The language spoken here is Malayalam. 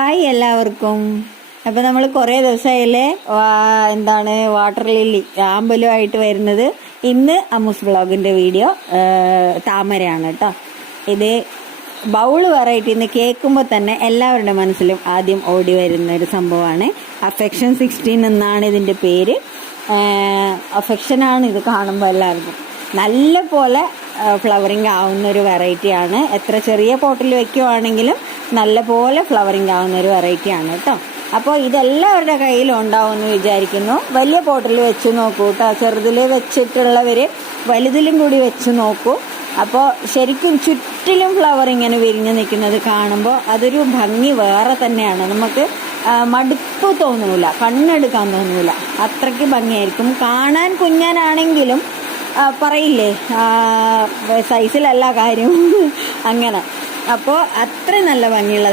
ഹായ് എല്ലാവർക്കും. അപ്പോൾ നമ്മൾ കുറേ ദിവസമായില്ലേ വാട്ടർ ലില്ലി ആമ്പലുമായിട്ട് വരുന്നത്. ഇന്ന് അമ്മൂസ് വ്ളോഗിൻ്റെ വീഡിയോ താമരയാണ് കേട്ടോ. ഇത് ബൗൾ വെറൈറ്റി എന്ന് കേൾക്കുമ്പോൾ തന്നെ എല്ലാവരുടെ മനസ്സിലും ആദ്യം ഓടി വരുന്ന ഒരു സംഭവമാണ്. അഫെക്ഷൻ 16 എന്നാണ് ഇതിൻ്റെ പേര്. അഫെക്ഷനാണ് ഇത് കാണുമ്പോൾ എല്ലാവർക്കും. നല്ല പോലെ ഫ്ലവറിങ് ആവുന്ന ഒരു വെറൈറ്റിയാണ്. എത്ര ചെറിയ പോട്ടിൽ വെക്കുവാണെങ്കിലും നല്ല പോലെ ഫ്ലവറിങ് ആവുന്ന ഒരു വെറൈറ്റിയാണ് കേട്ടോ. അപ്പോൾ ഇതെല്ലാവരുടെ കയ്യിലും ഉണ്ടാവുമെന്ന് വിചാരിക്കുന്നു. വലിയ പോട്ടിൽ വെച്ച് നോക്കൂ കേട്ടോ. ചെറുതിൽ വെച്ചിട്ടുള്ളവർ വലുതിലും കൂടി വെച്ച് നോക്കൂ. അപ്പോൾ ശരിക്കും ചുറ്റിലും ഫ്ലവർ ഇങ്ങനെ വിരിഞ്ഞ് നിൽക്കുന്നത് കാണുമ്പോൾ അതൊരു ഭംഗി വേറെ തന്നെയാണ്. നമുക്ക് മടുപ്പ് തോന്നൂല, കണ്ണെടുക്കാൻ തോന്നൂല, അത്രയ്ക്ക് ഭംഗിയായിരിക്കും. കാണാൻ കുഞ്ഞനാണെങ്കിലും പറയില്ലേ സൈസിലല്ല കാര്യം അങ്ങനെ. അപ്പോൾ അത്ര നല്ല ഭംഗിയുള്ളതാണ്.